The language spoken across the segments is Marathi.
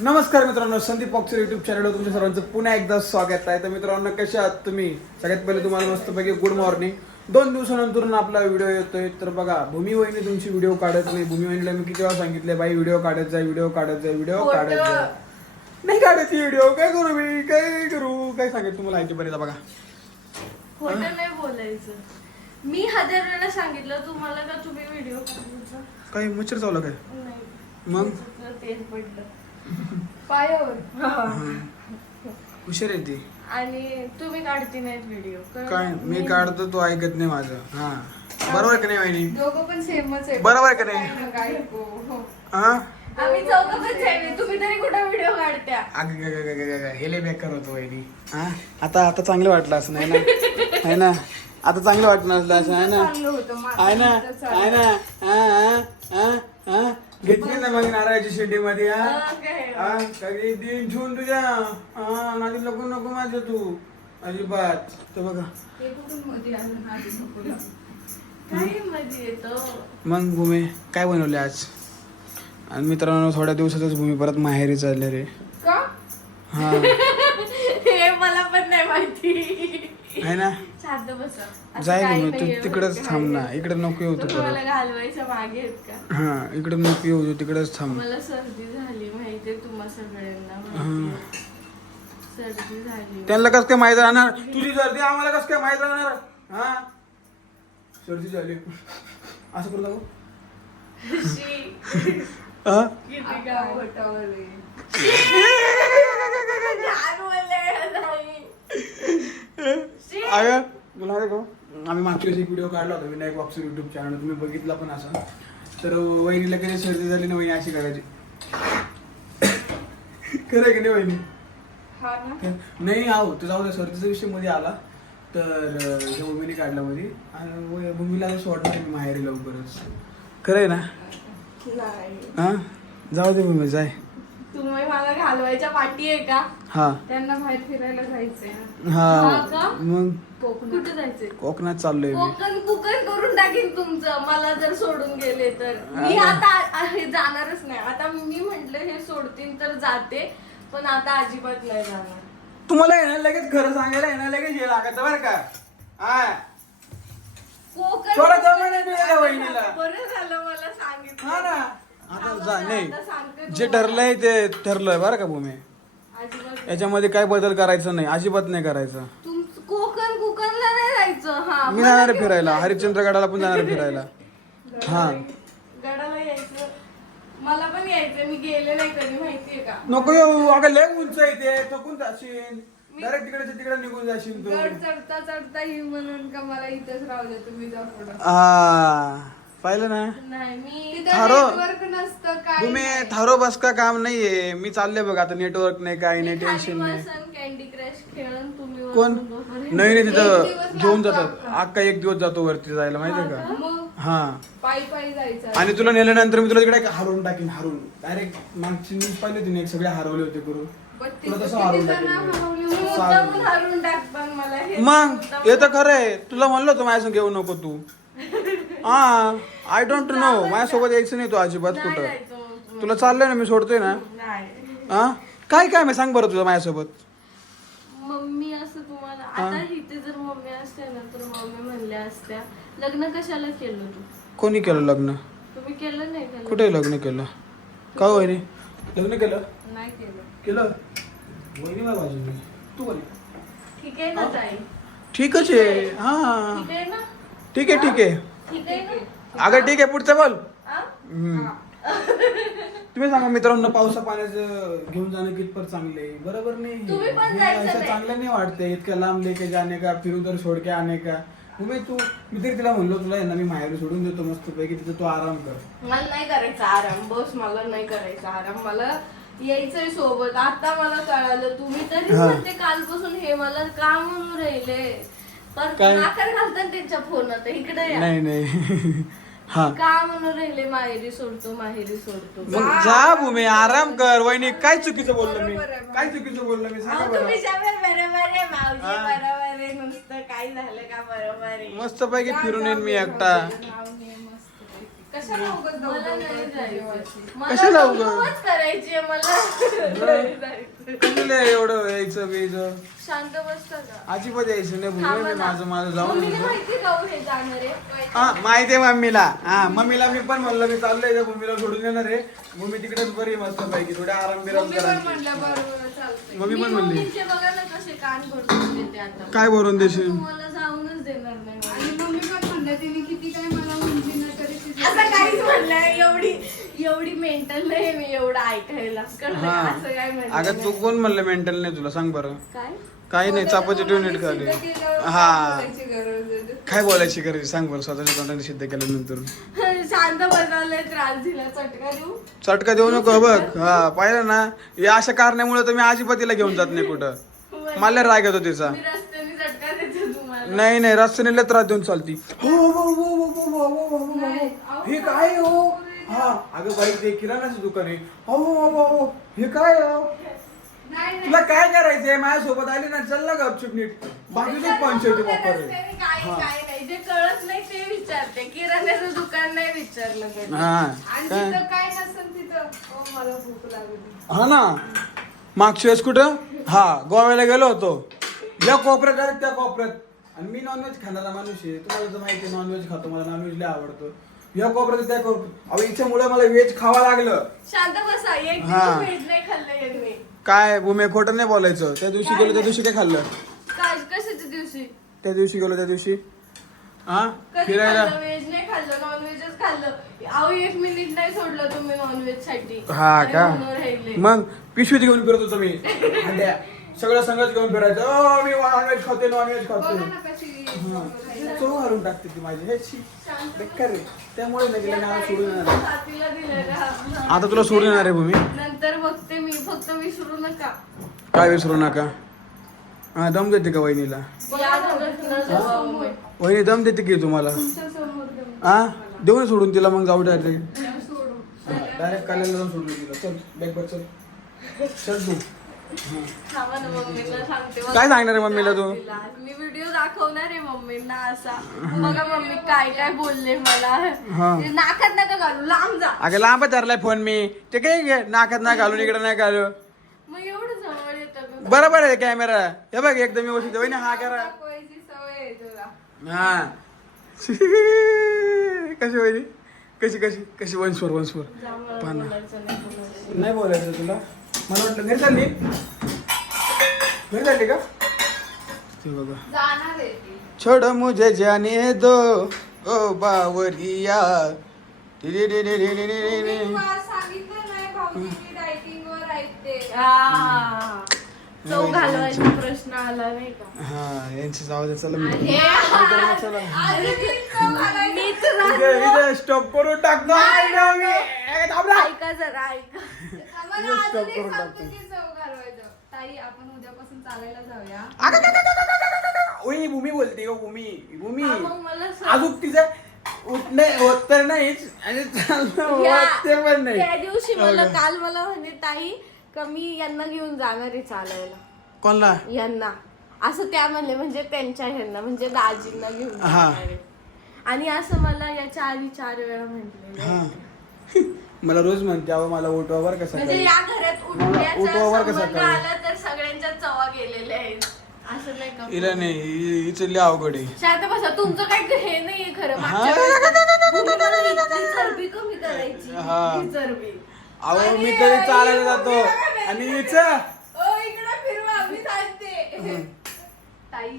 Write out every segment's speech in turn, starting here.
नमस्कार मित्रांनो संदीप बॉक्सर युट्यूब चॅनलवर तुमच्या सर्वांचं पुन्हा एकदा स्वागत आहे. तर मित्रांनो कशा आहात तुम्ही? सगळ्यात पहिले तुम्हाला मस्तपैकी गुड मॉर्निंग दोन दिवसानंतर आपला व्हिडिओ येतोय. तर बघा भूमी वहिनी तुमची व्हिडिओ काढत नाही. भूमी वहिनीला मी किती वेळा सांगितले बाई व्हिडिओ काढत जाय व्हिडिओ काढत जाय व्हिडिओ काढत जाय नाही काढत व्हिडिओ काय करू मी? काय करू? काय सांगेल तुम्हाला ऐकपर्यंत बघा. खोटं नाही बोलायचं. मी हजार वेळा सांगितलं तुम्हाला का तुम्ही व्हिडिओ काही मच्छर चावलं काय? मग? पडलं. पायावर. हुशार आहे ती. आणि तुम्ही काढती नाहीत व्हिडिओ काय? मी काढतो तो ऐकत नाही माझं. हा. बरोबर का नाही वहिनी? दोघं पण सेमच आहे. बरोबर का नाही? काय हो, हो. आम्ही चौघं पण same. तुम्ही तरी कुठं व्हिडिओ काढत्या? अग ग ग ग ग ग, हे लय बेकार होतो वहिनी. हा? आता आता चांगलं वाटलं असं नाही ना? आहे ना? आता चांगलं वाटलं असलं असं आहे ना? चांगलं होतं माझं आहे ना. आहे ना? हा, हा, हा, हा. घेतली ना मग नारळाची शेंडी मध्ये कधी दिन ठेवून तुझ्या. हा नादी नको नको माझं तू. अजिबात. तर बघा. मग भूमी काय बनवले आज? आणि मित्रांनो थोड्या दिवसातच भूमी परत माहेरी चालले रे. का? हा. हे मला पण नाही माहिती. आहे ना? शांत बसा. जाय भूमी तू तिकडेच थांब ना? इकडे नको येऊ तू मला घालवायच्या मागे आहेत का? हा इकडे नको येऊ तू तिकडेच थांब. मला सर्दी झाली माहितीये तुम्हा सगळ्यांना हा. सर्दी झाली. त्यांना कस काय माहीत राहणार? तुझी सर्दी आम्हाला कस काय माहीत राहणार? हा? सर्दी झाली. असं करू लागू. हा? अगं तुला माहिती का आम्ही मागच्या एक व्हिडिओ काढला होता विनायक बॉक्सर युट्यूब चॅनल तुम्ही बघितला पण असा तर वहिनीला कधी सर्दी झाली ना वहिनी अशी करायची. खरं की नाही वहिनी? हा नाही आहो तर जाऊ द्या सर्दीचा विषयमध्ये आला. तर भूमीने काढला मध्ये. आणि भूमीला असं वाटतं मी माहेरी लवकरच. खरं आहे ना? नाही. हा? जाऊ दे भूमी जाय. तुम्ही मला घालवायच्या पाठी आहे का? हा. त्यांना बाहेर फिरायला जायचंय. हा. हा का? मग? कोकणात. कुठे जायचंय? कोकणात चाललोय मी. कोकण कुकण करून टाकीन तुमचं. मला जर सोडून गेले तर. मी आता आ- हे जाणारच नाही. आता मी म्हंटल हे सोडतील तर जाते. पण आता अजिबात नाही जाणार. तुम्हाला ना लगेच खरं सांगायला ना लगेच हे लागायचं बरं का? हा. कोकण थोडं जमा नाही वहिनीला. बरं झालं मला सांगितलं. हा ना. आता जा नाही. जे. ठरलंय ते ठरलंय बरं का भूमी. याच्यामध्ये काय बदल करायचं नाही अजिबात नाही करायचं. कोकण कुकणला नाही जायचं हा. मी जाणार आहे फिरायला जायचं. हरिश्चंद्रगडाला पण जाणार आहे फिरायला. हा गडाला यायचं. मला पण यायचं मी गेले नाही कधी माहितीये का? नको येऊ अगं लय उंच आहे ते थकून जाशील. डायरेक्ट तिकडे तिकडे निघून जाशील तू. गड चढता चढता ही म्हणून का मला इथंच राहू दे तुम्ही जा पुढं. हा पाहिलं ना? नाही मी तिथं. तुम्ही. थारो बस का काम नाहीये मी चालले बघ आता नेटवर्क नाही काय नाही टेन्शन नाही. कॅन्डी क्रश खेळून तुम्ही कोण? नाही नाही तिथं घेऊन जातात अख्खा. एक दिवस जातो वरती जायला माहितीये का? हा. पायी पायी जायचं. आणि तुला नेल्यानंतर मी तुला तिकडे हरवून टाकीन हरवून. डायरेक्ट मागची न्यूज पाहिली होती ना, एक सगळे हरवले होते करून. बत्तीस तुला तसं हरवून टाकीन? मुद्दामून टाक पण मला हे. मग हे तर खरं आहे. तुला म्हणलं होतं माझ्या घेऊ नको तू. हा आय डोंट नो माझ्यासोबत यायचं नाही तू अजिबात कुठं. तुला चाललंय ना मी सोडतोय ना? नाही. हा? काय काय मी सांग बरं तुझं माझ्यासोबत. मम्मी असं तुम्हाला आता इथे जर मम्मी असते ना तर मम्मी म्हणल्या असत्या लग्न कशाला केलं तू? कोणी केलं लग्न? तुम्ही केलं नाही कुठे लग्न केलं? का हो वहिनी? लग्न केलं? नाही केलं. केलं? वहिनी तू बोल ठीक आहे ना ताई. ठीकच आहे. हा. ठीक आहे ना? ठीक आहे ठीक आहे. ठीक आहे ना? अगं ठीक आहे. पुढचं बोल? हम्म. तुम्ही सांगा मित्रांनो पावसा पाण्याचं घेऊन जाणं कितपत चांगले आहे? बरोबर नाही. तुम्ही पण जायचं असं नाही. चांगलं नाही वाटतंय. इतक्या लांब लेके जाणे का फिरू तर सोड के आणे का? उमे तू मी तरी तिला म्हणलो तुला यांना मी माहेर सोडून देतो मस्त पैकी तिथं तू आराम कर. मला नाही करायचा आराम. बस मला नाही करायचा आराम. मला यायचंय सोबत. आता मला कळालं तुम्ही तरी हा. म्हणते कालपासून हे मला का म्हणून राहिले. पर काय? नाकार घालतात त्यांच्या फोनात. इकडे या. नाही नाही. हा. का म्हणून राहिले माहेरी सोडतो माहेरी सोडतो? मग जा. भूमी आराम कर. वहिनी काय चुकीचं बोललो मी? बरोबर आहे. काय चुकीचं बोललो मी? सांगा अहो, बरं. तुम्ही शाबास बरोबर आहे मावशी हा. बरोबर आहे. नुसतं काय झालं का बरोबर आहे? मस्त पैकी फिरून येईन मी एकटा. कशाला उगाच मला नाही जायचं? मला उगाच? करायची मला एवढं यायचं बेयचं. शांत बसता का अजिबात यायचं नाही मी. माझं माझं जाऊन मम्मीला येतो. माहिती का हो हे जाणार आहे? हा माहिती आहे मम्मीला. हा मम्मीला मी पण म्हणलं मी चाललोय त्या भूमीला सोडून येणार आहे. भूमी तिकडेच बरी मस्त पैकी थोड्या आराम बिराम मम्मी पण म्हणलं बरोबर चालतंय. मम्मी मी पण म्हणली. मम्मीचे बघा ना कसे कान भरून देते आता. काय भरून देशील? तुम्हाला जाऊनच देणार नाही. आणि मम्मी पण म्हणलं तिने किती असं काहीच एवढी एवढी मेंटल नाही मी एवढं ऐकायला. कळलं? हा. असं काय अगं तू. कोण म्हणलं मेंटल नाही तुला? सांग बरं. काय? काही नाही चापाची युनिट तोंडाने खाली हा? काय बोलायची गरज आहे? सांग बरं स्वतःच्या तोंडाने सिद्ध केल्यानंतर. शांत बनवलंय त्रास दिला चटका देऊ? चटका देऊ नको बघ. हा पाहिलं ना या अशा कारणामुळे तर मी अजिबातीला घेऊन जात नाही कुठं. मला राग येतो तिचा. मी रस्त्याने चटका देते तुम्हाला. नाही नाही रस्त्याने लय त्रास देऊन चालती. हो हो हो हो हो हो हो हो हो नाही, हो हे काय हो? हा. अगं बाई ते किराणाचं दुकान आहे. हो हो हो हो हे काय हो नाही नाही तुला काय करायचंय? माझ्यासोबत आली ना चल ना गपचूप नीट. बाकीचे पंचायती वापर रस्त्याने काय काय नाही. जे कळत नाही ते विचारते. किराण्याचं दुकान नाही विचारलं कधी. हा आणि काय? तिथं काय नसेल तिथं? ओ मला भूक लागली. हा ना. मागच्या वेळेस कुठं? हा गोव्याला गेलो होतो. या कोपऱ्यात आहे, त्या कोपऱ्यात. आणि मी नॉनव्हेज खाणारा माणूस आहे. तुम्हाला तर माहिती आहे नॉनव्हेज खातो. मला नॉनव्हेज लय आवडतं. या कोपऱ्यात त्या कोपऱ्यात अहो हिच्यामुळे मला व्हेज खावा लागलं. शांत बसा एक हा. दिवस भेट नाही खाल्लं यांनी काय भूमे खोटं नाही बोलायचं. त्या दिवशी गेलो त्या दिवशी काय खाल्लं? काय कशाच्या दिवशी? त्या दिवशी गेलो त्या दिवशी. हा? कधी फिरायला? खाल्लं व्हेज नाही खाल्लं नॉनव्हेजच खाल्लं. अहो एक मिनिट नाही सोडलं तुम्ही नॉनव्हेजसाठी हा आणि का? म्हणून राहिले. मग पिशवीत घेऊन फिरत होतो मी. सगळं संगच घेऊन फिरायचं. ओ मी नॉनव्हेज खाते नॉनव्हेज बघा खाते ना कशी चव घालून टाकते ती माझी. हे शी बेकार आहे. त्यामुळे नाही गेलं ना सोडून येणार. साथीला. आता तुला सोडून येणार आहे भूमी? नंतर बघते मी. फक्त विसरू नका. काय विसरू नका? हा दम देते का वहिनीला? जाऊ. वहिनी दम देते की तुम्हाला? तुमच्यासमोर दम- हा? देऊ ना सोडून तिला मग जाऊ डायरेक्ट डायरेक्ट काल्याला जाऊन सोडून तिला चल बॅग चल. चल तू. ना. काय सांगणार आहे मम्मीला तू? मी व्हिडिओ दाखवणार आहे मम्मींना असा. बघा मम्मी काय काय बोलले मला. हा. ते नाकात नका घालू लांब जा. अगं लांब धरलाय फोन मी. ते काय घे, नाकात नाही घालून इकडे नाही घालू. मग एवढं जवळ येतं का? बरोबर आहे कॅमेरा हे बघ एकदम व्यवस्थित वहिनी हा करा. सवय आहे तुला. हा. कशी वहिनी? कशी कशी? कशी? वंशवर वंशवर ना. कोणाला. नाही बोलायचं तुला? मला वाटलं घरी चालली? घरी चालली का? ते बघा. जाणार आहे ती. छोड़ मुझे जाने दो ओ बावरिया टिरिरिरिरिरिरिरि. तुम्ही मला सांगितलं नाही भाऊजी डायटिंग वर आहेत ते आ, चव घालवायचा प्रश्न आला नाही का? हा यांची जाऊ दे चला मी. हे चला आधी मी चव घालायची. मी तर इथे इथे स्टॉप करून टाकतो. ऐका जरा ऐका. ताई आपण उद्यापासून चालायला जाऊया. अगं, भूमी बोलते हो भूमी. भूमी. हा, मग मला सांग. अजून तिचं उठणे होत तर नाहीच आणि चालणं या- होत ते पण नाही. त्या दिवशी मला? काल मला म्हणे ताई कमी यांना घेऊन जाणार आहे चालायला. कोणला? यांना. असं त्या म्हणले म्हणजे त्यांच्या ह्यांना म्हणजे दाजींना घेऊन हा. जाणार आहे. आणि असं मला याच्या आधी चार वेळा म्हटलेलं हा. आहे. मला रोज म्हणते अहो मला उठवा बरं का म्हणजे या घरात उठवा उठण्याचा बरं का संबंध सकाळी. आला तर सगळ्यांच्या चवा गेलेल्या आहेत. असं नाही का? हिला नाही हि- हिचं लय अवघड आहे. शांत बसा तुमचं काही हे नाहीये खरं हा. मागच्या वेळेस भूमीला इतकी चरबी कमी करायची हा. इतकी चरबी. अहो आणि मी कधी चालायला जातो. आणि. हिचं ओ इकडे फिरवा मी सांगते ताई.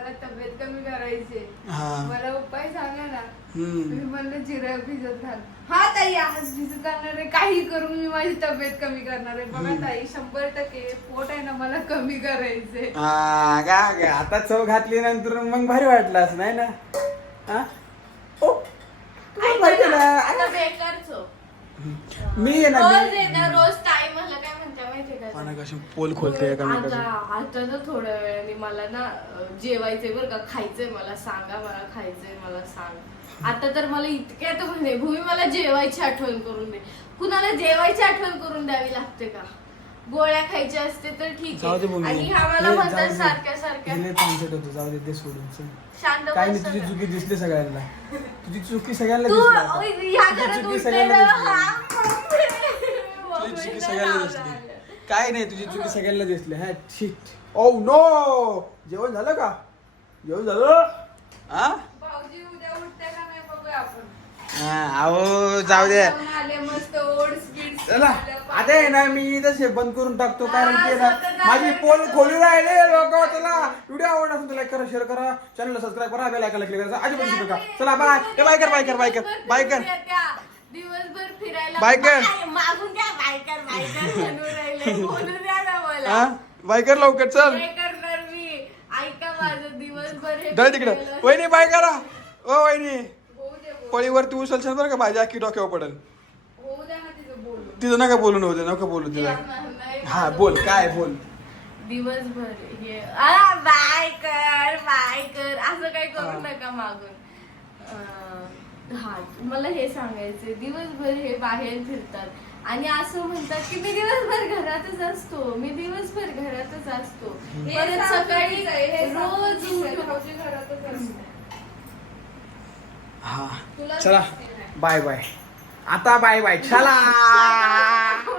मला तब्येत कमी करायची हा. मला उपाय सांगा ना. हम्म. मी म्हणलं जिरं भिजत घाल. हा ताई आज भिजत घालणार आहे. काही करून मी माझी तब्येत कमी करणार आहे. बघा ताई शंभर टक्के पोट आहे ना मला कमी करायचंय हा, गा गा. आता चव घातली नंतर मग भारी वाटलं असं नाही ना? हा? ओ, ना? आता बेकारच हो. मी आहे ना रोज मी- येता रोज माहितीये का पाना कशी पोल खोलते आता एकामेकाचं आता ना थोड्या वेळाने मला ना अं, जेवायचंय बरं का खायचंय मला सांगा मला खायचंय मला सांग आता तर मला इतक्या तर म्हणे भूमी मला जेवायची आठवण करून दे कुणाला जेवायची आठवण करून द्यावी लागते का गोळ्या खायच्या असते तर ठीक जाऊ दे आहे. आणि ह्या मला हे, म्हणतात. सारख्या सारख्या हे होतं जाऊ दे ते सोडून चल. शांत काय बस नाही तुझी सगळं. चुकी दिसली सगळ्यांना तुझी चुकी सगळ्यांना तू दिसली आता. ओय, ह्या तुझी घरात चुकी उठलेलं, सगळ्यांना दिसली. हा, तुझी चुकी सगळ्यांना नाव दिसली. काय नाही तुझी चुकी सगळ्यांना दिसली. हा शिट ओ नो जेवण झालं का? जेवण झालं? हा? भाऊजी उद्या उठते का नाही बघूया आपण. हा, अहो जाऊ दे. जाऊन आले मस्त ओट्स बिट्स चला. आता आहे ना मी इथं बंद करून टाकतो कारण की ना हा, माझी पोल. खोली राहिले लोक. चला व्हिडिओ आवडला असेल तर लाईक करा शेअर करा. चॅनलला सबस्क्राईब करा बेल आयकॉनला क्लिक करा. अजिबात विसरू नका. चला बाय बाय कर बाय कर बाय कर. बाय कर. दिवसभर फिरायला बाय कर. बाय, मागून द्या बायकर बायकर म्हणून राहिले. बोलू द्या ना मला. हा? बाय कर लवकर चल. काय करणार मी? ऐका माझं दिवसभर हे डळ तिकडे. फिरायला- वहिनी बाय करा. ओ वहिनी. होऊ दे बोल पळीवरती उचलशील बरं का? भाजी अख्खी डोक्यावर पडल. होऊ द्या ना तिचं बोलून तिथं नका बोलू नव्हते नका बोलू तिला. नाही, हा बोल काय बोल? दिवसभर हे. आ, बाय कर बाय कर असं काही करू. नका मागून. अं, हा मला हे सांगायचंय दिवसभर हे बाहेर फिरतात. आणि असं म्हणतात की मी दिवसभर घरातच असतो मी दिवसभर घरातच असतो. हे परत सकाळी हे रोज. हा. तुला चला. Bye bye. आता बाय बाय. चला.